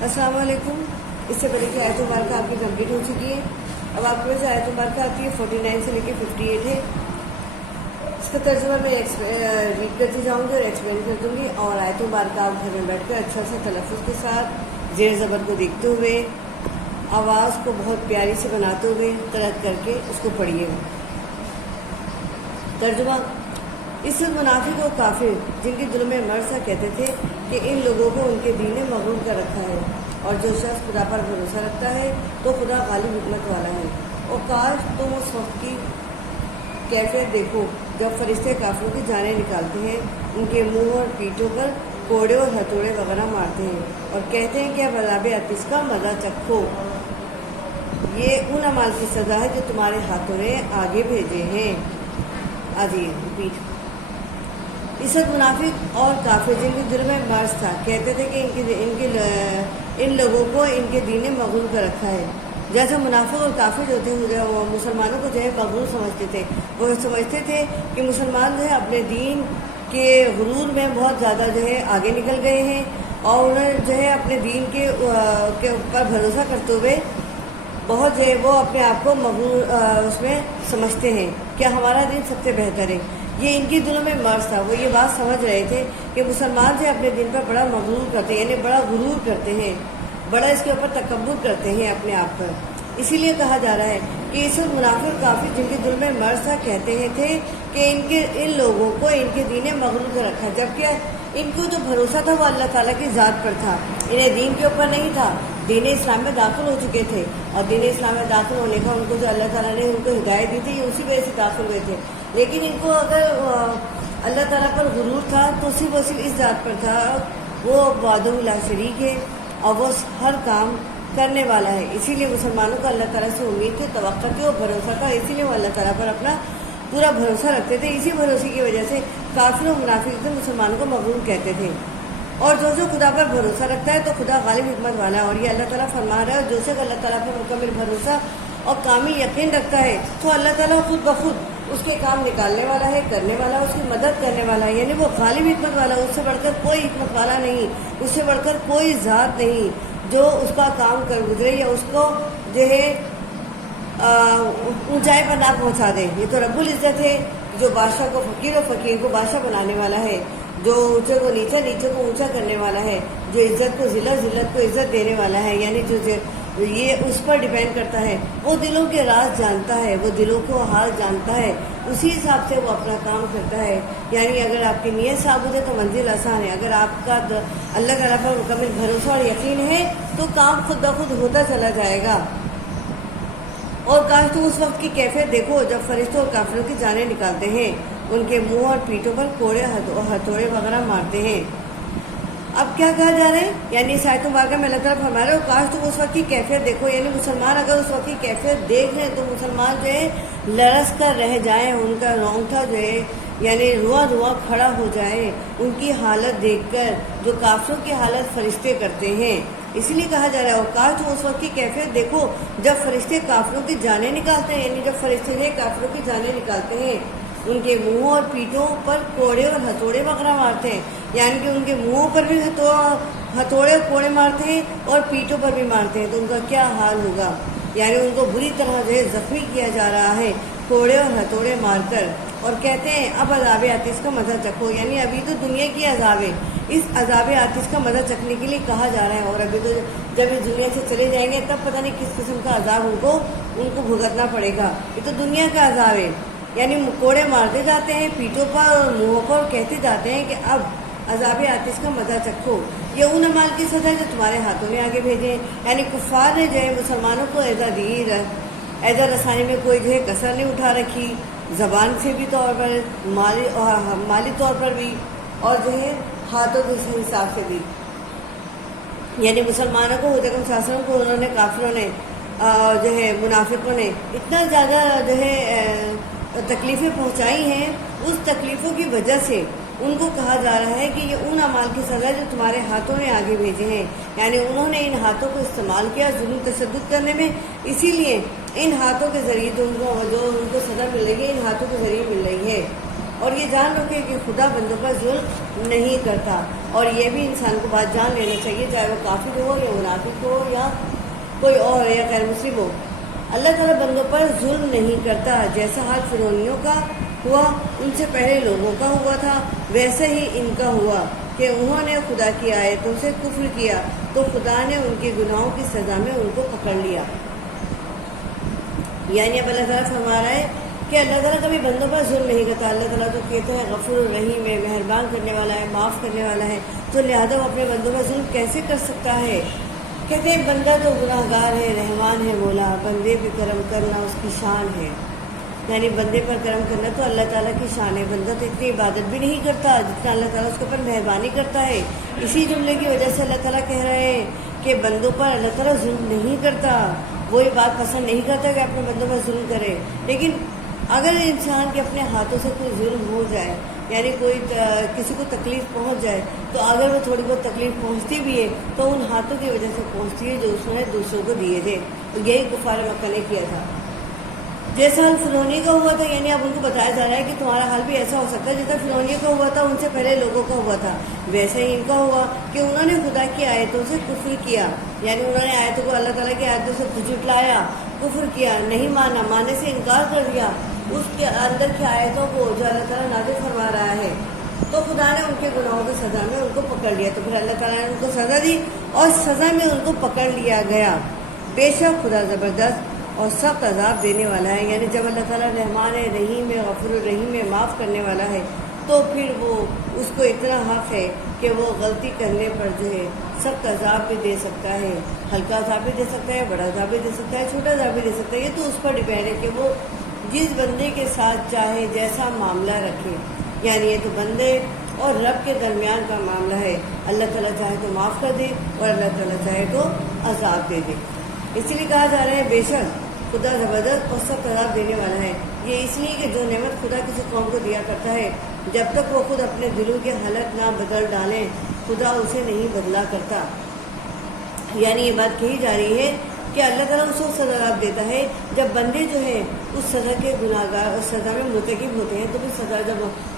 السلام علیکم۔ اس سے پہلے کی آیت مبارکہ آپ کی کمپلیٹ ہو چکی ہے۔ اب آپ کے پاس آیت مبارکہ آتی ہے 49 سے لے کے 58 ہے۔ اس کا ترجمہ میں ریڈ کرتی جاؤں گی اور ایکسپلین کر دوں گی، اور آیت مبارکہ آپ گھر میں بیٹھ کر اچھا سا تلفظ کے ساتھ زیر زبر کو دیکھتے ہوئے آواز کو بہت پیاری سے بناتے ہوئے ترک کر کے اس کو پڑھیے گا۔ ترجمہ: اس منافق و کافر جن کے دلوں میں مرض تھا کہتے تھے کہ ان لوگوں کو ان کے دین نے مغرور کر رکھا ہے، اور جو شخص خدا پر بھروسہ رکھتا ہے تو خدا غالب حکمت والا ہے۔ اور کاش تم اس وقت کی کیفیت دیکھو جب فرشتے کافروں کی جانیں نکالتے ہیں، ان کے منہ اور پیٹھوں پر کوڑے اور ہتھوڑے وغیرہ مارتے ہیں اور کہتے ہیں کہ اب عذاب آتش کا مزہ چکھو، یہ ان اعمال کی سزا ہے جو تمہارے ہاتھوں نے آگے بھیجے ہیں۔ اس وقت منافق اور کافر جن کے دل میں مرض تھا کہتے تھے کہ ان لوگوں کو ان کے دین نے مغرور کر رکھا ہے۔ جیسے منافق اور کافر جو تھے وہ مسلمانوں کو جو ہے مغرور سمجھتے تھے، وہ سمجھتے تھے کہ مسلمان جو ہے اپنے دین کے غرور میں بہت زیادہ جو ہے آگے نکل گئے ہیں، اور انہیں جو ہے اپنے دین کے اوپر بھروسہ کرتے ہوئے بہت جو ہے وہ اپنے آپ کو مغرور اس میں سمجھتے ہیں کہ ہمارا دین سب سے بہتر ہے۔ یہ ان کے دلوں میں مرض تھا، وہ یہ بات سمجھ رہے تھے کہ مسلمان جو اپنے دین پر بڑا مغرور کرتے ہیں، یعنی بڑا غرور کرتے ہیں، بڑا اس کے اوپر تکبر کرتے ہیں اپنے آپ پر۔ اسی لیے کہا جا رہا ہے کہ اس وقت منافق کافر جن کے دل میں مرض تھا کہتے تھے کہ ان لوگوں کو ان کے دین نے مغرور کر رکھا ہے، جبکہ ان کو جو بھروسہ تھا وہ اللہ تعالیٰ کی ذات پر تھا، انہیں دین کے اوپر نہیں تھا۔ دین اسلام میں داخل ہو چکے تھے، اور دین اسلام میں داخل ہونے کا ان کو جو اللہ تعالیٰ نے ان کو ہدایت دی تھی یہ اسی وجہ سے داخل ہوئے تھے، لیکن ان کو اگر اللہ تعالیٰ پر غرور تھا تو صرف اس ذات پر تھا، وہ وحدہ لا شریک ہے اور وہ ہر کام کرنے والا ہے۔ اسی لیے مسلمانوں کو اللہ تعالیٰ سے امید تھی، توقع تھی اور بھروسہ تھا، اسی لیے وہ اللہ تعالیٰ پر اپنا پورا بھروسہ رکھتے تھے۔ اسی بھروسے کی وجہ سے کافر و منافق مسلمانوں کو مغرور کہتے تھے۔ اور جو خدا پر بھروسہ رکھتا ہے تو خدا غالب حکمت والا ہے، اور یہ اللہ تعالیٰ فرما رہا ہے، جو شخص اللہ تعالیٰ پر مکمل بھروسہ اور کامل یقین رکھتا ہے تو اللہ تعالیٰ خود بخود اس کے کام نکالنے والا ہے، کرنے والا ہے، اس کی مدد کرنے والا ہے، یعنی وہ غالب حکمت والا ہے، اس سے بڑھ کر کوئی حکمت والا نہیں، اس سے بڑھ کر کوئی ذات نہیں جو اس کا کام کر گزرے یا اس کو جو ہے اونچائی پر نہ پہنچا دے۔ یہ تو رب العزت ہے جو بادشاہ کو فقیر اور فقیر کو بادشاہ بنانے والا ہے، جو اونچے کو نیچا، نیچے کو اونچا کرنے والا ہے، جو عزت کو ذلت، ذلت کو عزت دینے والا ہے، یعنی جو یہ اس پر ڈیپینڈ کرتا ہے، وہ دلوں کے راز جانتا ہے، وہ دلوں کو حال جانتا ہے، اسی حساب سے وہ اپنا کام کرتا ہے۔ یعنی اگر آپ کی نیت ثابت ہے تو منزل آسان ہے، اگر آپ کا اللہ تعالیٰ پر مکمل بھروسہ اور یقین ہے تو کام خود بخود ہوتا چلا جائے گا۔ اور کاش تم اس وقت کی کیفیت دیکھو جب فرشتوں اور کافروں کی جانیں نکالتے ہیں، ان کے منہ اور پیٹھوں پر کوڑے ہتھوڑے وغیرہ مارتے ہیں۔ اب کیا کہا جا رہا ہے؟ یعنی اس آیت مبارکہ میں اللہ تعالیٰ فرما رہے ہو کاش تم اس وقت کی کیفیت دیکھو، یعنی مسلمان اگر اس وقت کی کیفیت دیکھ لیں تو مسلمان جو ہے لرز کر رہ جائیں، ان کا رونگٹا جو ہے یعنی روا کھڑا ہو جائے ان کی حالت دیکھ کر، جو کافروں کی حالت فرشتے کرتے ہیں۔ اسی لیے کہا جا رہا ہے اور کاش تم اس وقت کی کیفیت دیکھو جب فرشتے کافروں کی جانیں نکالتے ہیں، یعنی جب فرشتے جو کافروں کی جانیں نکالتے ہیں، ان کے منہ اور پیٹھوں پر کوڑے اور ہتھوڑے وغیرہ مارتے ہیں، یعنی کہ ان کے منہوں پر بھی ہتھوڑے اور کوڑے مارتے ہیں اور پیٹھوں پر بھی مارتے ہیں، تو ان کا کیا حال ہوگا؟ یعنی ان کو بری طرح جو ہے زخمی کیا جا رہا ہے کوڑے اور ہتھوڑے مار کر، اور کہتے ہیں اب عذاب آتش کا مزہ چکھو، یعنی ابھی تو دنیا کی عذاب ہے، اس عذاب آتش کا مزہ چکھنے کے لیے کہا جا رہا ہے، اور ابھی تو جب اس دنیا سے چلے جائیں گے تب پتہ نہیں کس قسم کا عذاب ان کو بھگتنا پڑے گا۔ یہ تو دنیا کا عذاب ہے، یعنی کوڑے مارتے جاتے ہیں پیٹھوں پر اور منہوں پر، کہتے جاتے ہیں کہ اب عذاب آتش کا مزہ چکھو، یہ ان اعمال کی سزا ہے جو تمہارے ہاتھوں نے آگے بھیجے ہیں۔ یعنی کفار نے جو ہے مسلمانوں کو ایزا رسانی میں کوئی جو ہے کسر نہیں اٹھا رکھی، زبان سے بھی طور پر، مالی طور پر بھی، اور جو ہے ہاتھوں کے حساب سے بھی۔ یعنی مسلمانوں کو حضرت صلی اللہ علیہ وسلم کو انہوں نے کافروں نے جو ہے منافقوں نے اتنا زیادہ جو ہے تکلیفیں پہنچائی ہیں، اس تکلیفوں کی وجہ سے ان کو کہا جا رہا ہے کہ یہ ان اعمال کی سزا جو تمہارے ہاتھوں نے آگے بھیجے ہیں، یعنی انہوں نے ان ہاتھوں کو استعمال کیا ظلم تشدد کرنے میں، اسی لیے ان ہاتھوں کے ذریعے جو ان کو سزا مل رہی ہے ان ہاتھوں کے ذریعے مل رہی ہے۔ اور یہ جان رکھے کہ خدا بندوں پر ظلم نہیں کرتا۔ اور یہ بھی انسان کو بات جان لینا چاہیے، چاہے وہ کافر ہو یا منافق ہو یا کوئی اور یا غیر مسلم ہو، اللہ تعالیٰ بندوں پر ظلم نہیں کرتا۔ جیسا حال فرعونیوں کا ہوا، ان سے پہلے لوگوں کا ہوا تھا، ویسے ہی ان کا ہوا کہ انہوں نے خدا کی آیتوں سے کفر کیا تو خدا نے ان کے گناہوں کی سزا میں ان کو پکڑ لیا۔ یعنی اب اللہ تعالیٰ فرما رہا ہے کہ اللہ تعالیٰ کبھی بندوں پر ظلم نہیں کرتا۔ اللہ تعالیٰ تو کہتا ہے غفور الرحیم ہے، مہربان کرنے والا ہے، معاف کرنے والا ہے، تو لہٰذا وہ اپنے بندوں پر ظلم کیسے کر سکتا ہے؟ کہتے ہیں بندہ تو گناہ گار ہے، رحمان ہے مولا، بندے پہ کرم کرنا اس کی شان ہے۔ یعنی بندے پر کرم کرنا تو اللہ تعالیٰ کی شان ہے۔ بندہ تو اتنی عبادت بھی نہیں کرتا جتنا اللہ تعالیٰ اس کے اوپر مہربانی کرتا ہے۔ اسی جملے کی وجہ سے اللہ تعالیٰ کہہ رہے ہیں کہ بندوں پر اللہ تعالیٰ ظلم نہیں کرتا، وہ یہ بات پسند نہیں کرتا کہ اپنے بندوں پر ظلم کرے۔ لیکن اگر انسان کے اپنے ہاتھوں سے کوئی ظلم ہو جائے، یعنی کوئی کسی کو تکلیف پہنچ جائے، تو اگر وہ تھوڑی بہت تکلیف پہنچتی بھی ہے تو ان ہاتھوں کی وجہ سے پہنچتی ہے جو اس نے دوسروں کو دیے تھے۔ تو یہی کفار مکہ نے کیا تھا۔ جیسا حال فرعونی کا ہوا تھا، یعنی اب ان کو بتایا جا رہا ہے کہ تمہارا حال بھی ایسا ہو سکتا ہے جیسا فرعونی کا ہوا تھا، ان سے پہلے لوگوں کا ہوا تھا، ویسے ہی ان کا ہوا کہ انہوں نے خدا کی آیتوں سے کفر کیا، یعنی انہوں نے آیتوں کو، اللہ تعالیٰ کی آیتوں سے جھٹلایا، کفر کیا، نہیں مانا، ماننے سے انکار کر دیا اس کے اندر کی آیتوں کو جو اللہ تعالیٰ نازل فرما رہا ہے، تو خدا نے ان کے گناہوں کی سزا میں ان کو پکڑ لیا۔ تو پھر اللہ تعالیٰ نے ان کو سزا دی اور سزا میں ان کو پکڑ لیا گیا۔ بے شک خدا زبردست اور سخت عذاب دینے والا ہے۔ یعنی جب اللہ تعالیٰ رحمان ہے، رحیم ہے، غفور الرحیم ہے، معاف کرنے والا ہے، تو پھر وہ اس کو اتنا حق ہے کہ وہ غلطی کرنے پر جو ہے سخت عذاب بھی دے سکتا ہے، ہلکا عذاب بھی دے سکتا ہے، بڑا عذاب بھی دے سکتا ہے، چھوٹا عذاب بھی دے سکتا ہے۔ یہ تو اس پر ڈیپینڈ ہے کہ وہ جس بندے کے ساتھ چاہے جیسا معاملہ رکھے۔ یعنی یہ تو بندے اور رب کے درمیان کا معاملہ ہے۔ اللہ تعالیٰ چاہے تو معاف کر دے اور اللہ تعالیٰ چاہے تو عذاب دے دے۔ اسی لیے کہا جا رہا ہے بے شک خدا زبردست اور سخت عذاب دینے والا ہے۔ یہ اس لیے کہ جو نعمت خدا کسی قوم کو دیا کرتا ہے، جب تک وہ خود اپنے دلوں کے حالت نہ بدل ڈالیں، خدا اسے نہیں بدلا کرتا۔ یعنی یہ بات کہی جا رہی ہے کہ اللہ تعالیٰ اس وقت سزا دیتا ہے جب بندے جو ہیں اس سزا کے گناہ گار، اس سزا میں مرتکب ہوتے ہیں، تو پھر سزا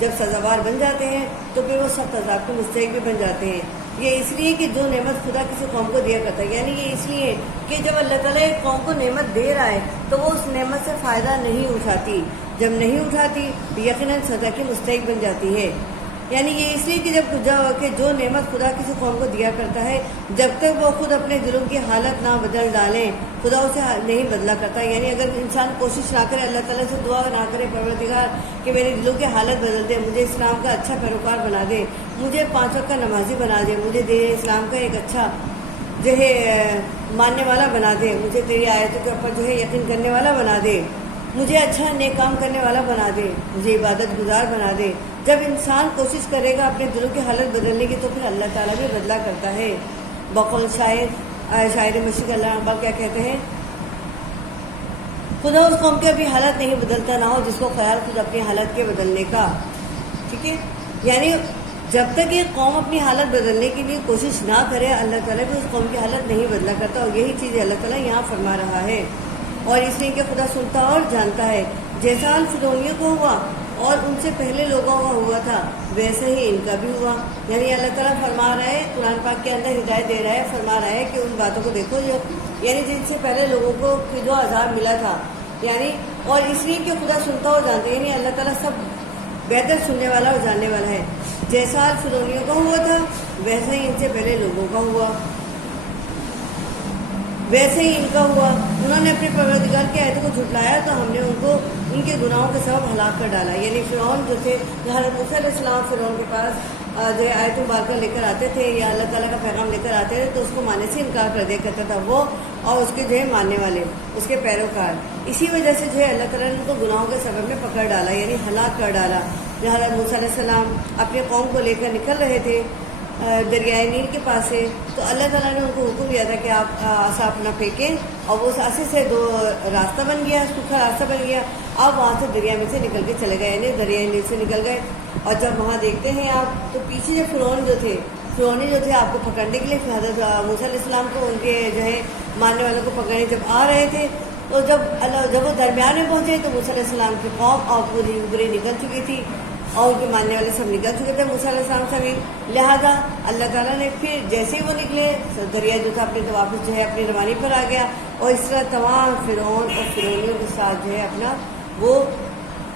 جب سزاوار بن جاتے ہیں تو پھر وہ سخت عذاب کے مستحق بھی بن جاتے ہیں۔ یہ اس لیے کہ جو نعمت خدا کسی قوم کو دیا کرتا ہے، یعنی یہ اس لیے کہ جب اللہ تعالیٰ ایک قوم کو نعمت دے رہا ہے تو وہ اس نعمت سے فائدہ نہیں اٹھاتی، جب نہیں اٹھاتی یقیناً سزا کی مستحق بن جاتی ہے۔ یعنی یہ اس لیے کہ جو نعمت خدا کسی قوم کو دیا کرتا ہے، جب تک وہ خود اپنے دلوں کی حالت نہ بدل ڈالیں، خدا اسے نہیں بدلا کرتا۔ یعنی اگر انسان کوشش نہ کرے، اللہ تعالیٰ سے دعا نہ کرے پروردگار کہ میرے دلوں کی حالت بدل دے، مجھے اسلام کا اچھا پیروکار بنا دے، مجھے 5 وقت کا نمازی بنا دے، مجھے دین اسلام کا ایک اچھا جو ہے ماننے والا بنا دے، مجھے تیری آیتوں کے اوپر جو ہے یقین کرنے والا بنا دے، مجھے اچھا نیک کام کرنے والا بنا دے، مجھے عبادت گزار بنا دے۔ جب انسان کوشش کرے گا اپنے دلوں کی حالت بدلنے کی تو پھر اللہ تعالیٰ بھی بدلا کرتا ہے۔ بقول شاعر مشرق اللہ اقبال کیا کہتے ہیں، خدا اس قوم کی ابھی حالت نہیں بدلتا نہ ہو جس کو خیال خود اپنی حالت کے بدلنے کا۔ ٹھیک ہے، یعنی جب تک یہ قوم اپنی حالت بدلنے کے لیے کوشش نہ کرے، اللہ تعالیٰ بھی اس قوم کی حالت نہیں بدلا کرتا۔ اور یہی چیز اللہ تعالیٰ یہاں فرما رہا ہے، اور اس لیے کہ خدا سنتا اور جانتا ہے۔ جیسا حال فرعونیوں کو ہوا اور ان سے پہلے لوگوں کا ہوا تھا، ویسے ہی ان کا بھی ہوا۔ یعنی اللہ تعالیٰ فرما رہا ہے، قرآن پاک کے اندر ہدایت دے رہا ہے، فرما رہا ہے کہ ان باتوں کو دیکھو جو یعنی جن سے پہلے لوگوں کو جو عذاب ملا تھا، یعنی اور اس لیے کہ خدا سنتا اور جانتا ہے، یعنی اللہ تعالیٰ سب بہتر سننے والا اور جاننے والا ہے۔ جیسا حال فرعونیوں کا ہوا تھا ویسے ہی ان سے پہلے لوگوں کا ہوا، ویسے ہی ان کا ہوا۔ انہوں نے اپنے پروردگار کی آیتوں کو جھٹلایا تو ہم نے ان کو ان کے گناہوں کے سبب ہلاک کر ڈالا۔ یعنی فرعون جو تھے، حضرت موسیٰ علیہ السلام فرعون کے پاس جو ہے آیتوں بار کر لے کر آتے تھے یا اللہ تعالیٰ کا پیغام لے کر آتے تھے تو اس کو ماننے سے انکار کر دیا کرتا تھا وہ اور اس کے جو ہے ماننے والے، اس کے پیروکار۔ اسی وجہ سے جو ہے اللہ تعالیٰ نے ان کو گناہوں کے سبب میں پکڑ ڈالا، یعنی ہلاک کر ڈالا۔ جب حضرت موسیٰ علیہ السلام اپنی قوم کو لے کر نکل رہے تھے دریائے نیل کے پاس سے، تو اللہ تعالیٰ نے ان کو حکم دیا تھا کہ آپ عصا اپنا پھینکیں، اور وہ عصا سے 2 راستہ بن گیا، سوکھا راستہ بن گیا۔ آپ وہاں سے دریا میں سے نکل کے چلے گئے، یعنی دریائے نیل سے نکل گئے۔ اور جب وہاں دیکھتے ہیں آپ تو پیچھے جو فرعونی جو تھے آپ کو پکڑنے کے لیے حضرت موسیٰ علیہ السلام کو ان کے جو ہے ماننے والوں کو پکڑنے جب آ رہے تھے، تو جب وہ درمیان میں پہنچے تو موسیٰ علیہ السلام کی قوم اور پوری نکل چکی تھی، اور ان کے ماننے والے سب نکل چکے تھے موسیٰ علیہ السلام سمیت. لہذا اللہ تعالیٰ نے پھر جیسے ہی وہ نکلے دریا جو تھا اپنے تو واپس جو ہے اپنی روانی پر آ گیا, اور اس طرح تمام فرعون اور فرعونیوں کے ساتھ جو ہے اپنا وہ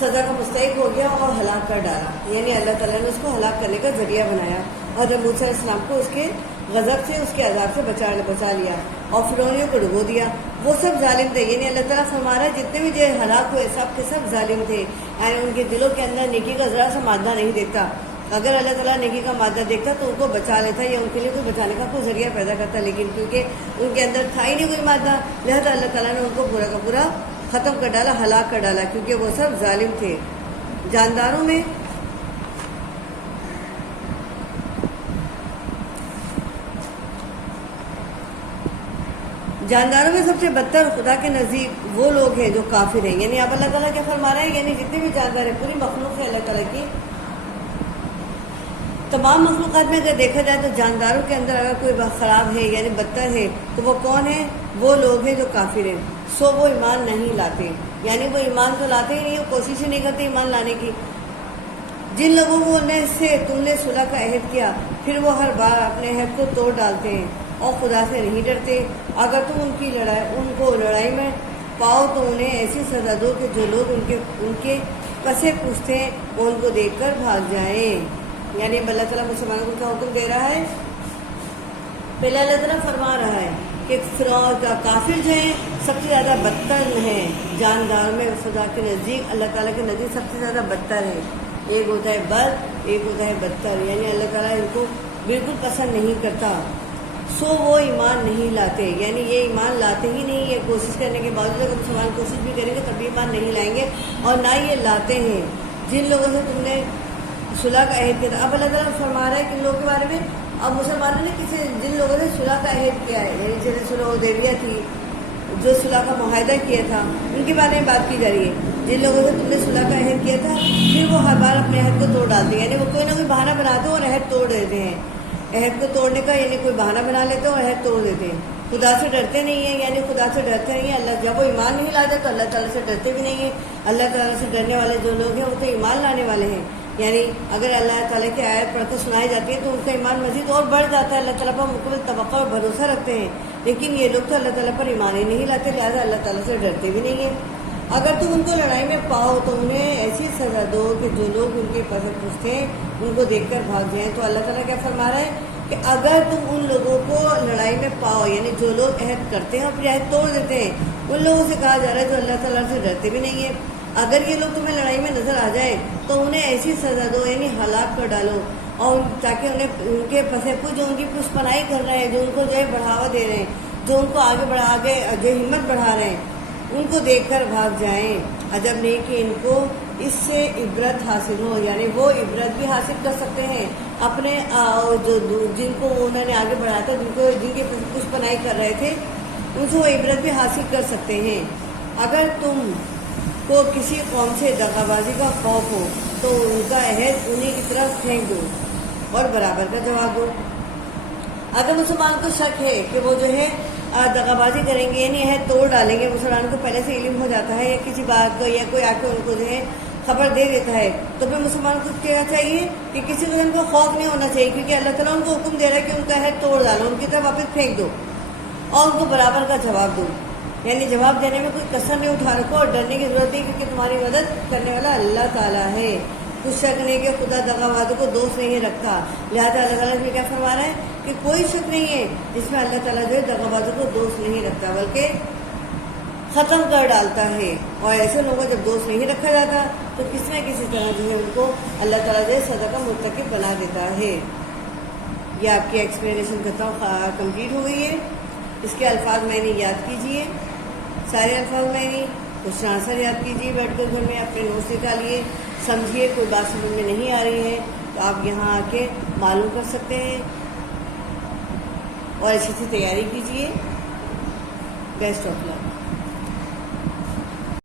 سزا کا مستحق ہو گیا اور ہلاک کر ڈالا. یعنی اللہ تعالیٰ نے اس کو ہلاک کرنے کا ذریعہ بنایا اور جب موسیٰ علیہ السلام کو اس کے غضب سے اس کے عذاب سے بچا لیا اور فرعونیوں کو ڈبو دیا. وہ سب ظالم تھے. یعنی اللہ تعالیٰ فرما رہا ہے جتنے بھی جو ہلاک ہوئے سب کے سب ظالم تھے. یعنی ان کے دلوں کے اندر نیکی کا ذرا سا مادہ نہیں دیکھتا. اگر اللہ تعالیٰ نیکی کا مادہ دیکھتا تو ان کو بچا لیتا یا ان کے لیے کوئی بچانے کا کوئی ذریعہ پیدا کرتا, لیکن کیونکہ ان کے اندر تھا ہی نہیں کوئی مادہ, لہذا اللہ تعالیٰ نے ان کو پورا کا پورا ختم کر ڈالا, ہلاک کر ڈالا, کیونکہ وہ سب ظالم تھے. جانداروں میں سب سے بدتر خدا کے نزدیک وہ لوگ ہیں جو کافر ہیں. یعنی اب اللہ تعالیٰ کیا فرما رہے ہیں, یعنی جتنے بھی جاندار ہیں پوری مخلوق ہے اللہ تعالیٰ کی, تمام مخلوقات میں اگر دیکھا جائے تو جانداروں کے اندر اگر کوئی خراب ہے یعنی بدتر ہے تو وہ کون ہے؟ وہ لوگ ہیں جو کافر ہیں. سو وہ ایمان نہیں لاتے. یعنی وہ ایمان تو لاتے ہی نہیں, وہ کوشش ہی نہیں کرتے ایمان لانے کی. جن لوگوں سے تم نے صلح کا عہد کیا پھر وہ ہر بار اپنے عہد کو توڑ ڈالتے ہیں اور خدا سے نہیں ڈرتے. اگر تم ان کو لڑائی میں پاؤ تو انہیں ایسی سزا دو کہ جو لوگ ان کے پسے پوچھتے ہیں وہ ان کو دیکھ کر بھاگ جائیں. یعنی اللہ تعالیٰ مسلمانوں کو کیا حکم دے رہا ہے؟ پہلے اللہ تعالیٰ فرما رہا ہے کہ فرعون کا کافر جو ہیں سب سے زیادہ بدتر ہیں جاندار میں خدا کے نزدیک, اللہ تعالیٰ کے نزدیک سب سے زیادہ بدتر ہے. ایک ہوتا ہے بد, ایک ہوتا ہے بدتر. یعنی اللہ تعالیٰ ان کو بالکل پسند نہیں کرتا. سو وہ ایمان نہیں لاتے. یعنی یہ ایمان لاتے ہی نہیں, یہ کوشش کرنے کے باوجود اگر مسلمان کوشش بھی کریں گے تب بھی ایمان نہیں لائیں گے, اور نہ یہ لاتے ہیں جن لوگوں سے تم نے صلح کا عہد کیا تھا. اب اللہ تعالیٰ فرما رہا ہے کن لوگوں کے بارے میں؟ اب مسلمانوں نے جن لوگوں نے صلح کا عہد کیا ہے, یعنی جیسے صلح حدیبیہ تھی, جو صلح کا معاہدہ کیا تھا, ان کے بارے میں بات کی جا رہی ہے. جن لوگوں سے تم نے صلح کا عہد کیا تھا پھر وہ ہر بار اپنے عہد کو توڑ ڈالتے ہیں. یعنی وہ کوئی نہ کوئی بہانہ بناتے ہیں اور عہد توڑ دیتے ہیں. عہد کو توڑنے کا یعنی کوئی بہانہ بنا لیتے ہیں اور عہد توڑ دیتے ہیں. خدا سے ڈرتے نہیں ہیں. یعنی خدا سے ڈرتے نہیں ہیں. اللہ جب وہ ایمان نہیں لاتے تو اللہ تعالیٰ سے ڈرتے بھی نہیں ہیں. اللہ تعالیٰ سے ڈرنے والے جو لوگ ہیں وہ تو ایمان لانے والے ہیں. یعنی اگر اللہ تعالیٰ کی آیت پڑھ کر سنائی جاتی ہے تو ان کا ایمان مزید اور بڑھ جاتا ہے, اللہ تعالیٰ پر مکمل توقع اور بھروسہ رکھتے ہیں. لیکن یہ لوگ تو اللہ تعالیٰ پر ایمان ہی نہیں لاتے, لہٰذا اللہ تعالیٰ سے ڈرتے بھی نہیں ہیں. اگر تم ان کو لڑائی میں پاؤ تو انہیں ایسی سزا دو کہ جو لوگ ان کے پسند پوچھتے ہیں ان کو دیکھ کر بھاگ جائیں. تو اللہ تعالیٰ کیا فرما رہا ہے کہ اگر تم ان لوگوں کو لڑائی میں پاؤ, یعنی جو لوگ عہد کرتے ہیں اور پھر عہد توڑ دیتے ہیں, ان لوگوں سے کہا جا رہا ہے جو اللہ تعالیٰ سے ڈرتے بھی نہیں ہیں. اگر یہ لوگ تمہیں لڑائی میں نظر آ جائیں تو انہیں ایسی سزا دو, یعنی ہلاک کر ڈالو, اور تاکہ انہیں ان کے پسے پوچھ جو ان کی پشت پناہی کر رہے ہیں, جو ان کو جو ہے بڑھاوا دے رہے ہیں, جو ان کو آگے جو ہمت بڑھا رہے ہیں, ان کو دیکھ کر بھاگ جائیں. عجب نہیں کہ ان کو اس سے عبرت حاصل ہو. یعنی وہ عبرت بھی حاصل کر سکتے ہیں اپنے جن کو انہوں نے آگے بڑھایا تھا, جن کے پشت پناہی کر رہے تھے, ان سے وہ عبرت بھی حاصل کر سکتے ہیں. اگر تم کو کسی قوم سے دغا بازی کا خوف ہو تو ان کا عہد انہیں کی طرف پھینک دو اور برابر کا جواب دو. اگر مسلمان کو شک ہے کہ وہ جو ہے دغا بازی کریں گے یعنی عہد توڑ ڈالیں گے, مسلمان کو پہلے سے علم ہو جاتا ہے یا کسی بات کو یا کوئی آ کے ان کو جو ہے خبر دے دیتا ہے, تو پھر مسلمان کو کیا چاہیے کہ کسی قسم کو خوف نہیں ہونا چاہیے, کیونکہ اللہ تعالیٰ ان کو حکم دے رہا ہے کہ ان کا عہد توڑ ڈالو, ان کی طرف واپس پھینک دو اور ان کو برابر کا جواب دو. یعنی جواب دینے میں کوئی کسر نہیں اٹھا رکھو اور ڈرنے کی ضرورت نہیں, کیونکہ تمہاری مدد کرنے والا اللہ تعالیٰ ہے. کچھ شک نہیں کہ خدا دغا بازوں کو دوست نہیں رکھتا, لہٰذا اللہ تعالیٰ نے کیا فرما رہا ہے کہ کوئی شک نہیں ہے جس میں اللہ تعالیٰ جو ہے دغا بازوں کو دوست نہیں رکھتا بلکہ ختم کر ڈالتا ہے. اور ایسے لوگوں کو جب دوست نہیں رکھا جاتا تو کسی نہ کسی طرح جو ہے ان کو اللہ تعالیٰ جو ہے سزا کا مرتکب بنا دیتا ہے. یہ آپ کی ایکسپلینیشن کرتا ہوں کمپلیٹ ہو گئی ہے. اس کے الفاظ میں نے یاد کیجئے, سارے الفاظ میں نے کچھ آنسر یاد کیجئے, بیٹھ کر گھر میں اپنے نوٹس نکالیے, سمجھیے. کوئی بات سمجھ میں نہیں آ رہی ہے تو آپ یہاں آ کے معلوم کر سکتے ہیں اور اچھی سی تیاری کیجئے. Best of look.